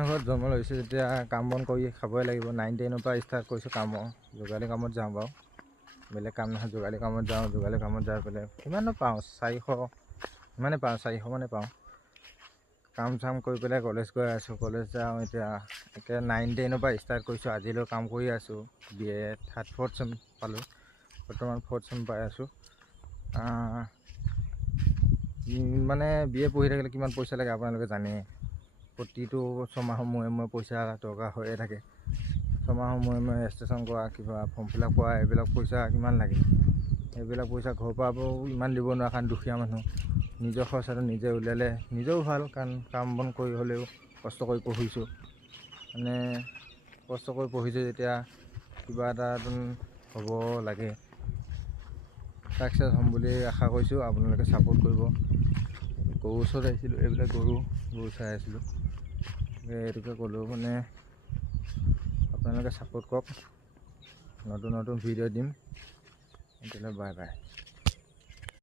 ঘৰত জন্ম লৈছোঁ যেতিয়া কাম বন কৰি খাবই লাগিব। 9, 10ৰ পৰা ষ্টাৰ্ট কৰিছোঁ কামৰ। যোগালী কামত যাওঁ বাৰু, বেলেগ কাম নহয়। যোগালী কামত যাওঁ, যোগালী কামত যাই পেলাই কিমাননো পাওঁ, 400 ইমানেই পাওঁ, 400 মানে পাওঁ। কাম চাম কৰি পেলাই কলেজ গৈ আছোঁ। কলেজ যাওঁ এতিয়া একে 9, 10ৰ পৰা ষ্টাৰ্ট কৰিছোঁ। আজিলৈ কাম কৰি আছোঁ। BA 4th চেম পালোঁ, বৰ্তমান 4th চেম পাই আছোঁ। মানে BA পঢ়ি থাকিলে কিমান পইচা লাগে আপোনালোকে জানে। প্ৰতিটো ছমাহৰ মূৰে মূৰে পইচা দৰকাৰ হৈয়ে থাকে। ছমাহৰ মূৰে মূৰে ৰেজিষ্ট্ৰেশ্যন কৰা, কিবা ফৰ্ম ফিল আপ কৰা, এইবিলাক পইচা কিমান লাগে। সেইবিলাক পইচা ঘৰৰ পৰা ইমান দিব নোৱাৰে, কাৰণ দুখীয়া মানুহ। নিজৰ খৰচাটো নিজে উলিয়ালে নিজেও ভাল, কাৰণ কাম বন কৰি হ'লেও কষ্ট কৰি পঢ়িছোঁ। মানে কষ্ট কৰি পঢ়িছোঁ যেতিয়া কিবা এটা হ'ব লাগে। ছাকচেছ হ'ম বুলি আশা কৰিছোঁ। আপোনালোকে ছাপোৰ্ট কৰিব। গৰুৰ ওচৰত আহিছিলোঁ, এইবিলাক গৰু চাই আছিলোঁ। এইটোকে ক'লোঁ, মানে আপোনালোকে ছাপোৰ্ট কৰক। নতুন ভিডিঅ' দিম। তেতিয়াহ'লে বাই বাই।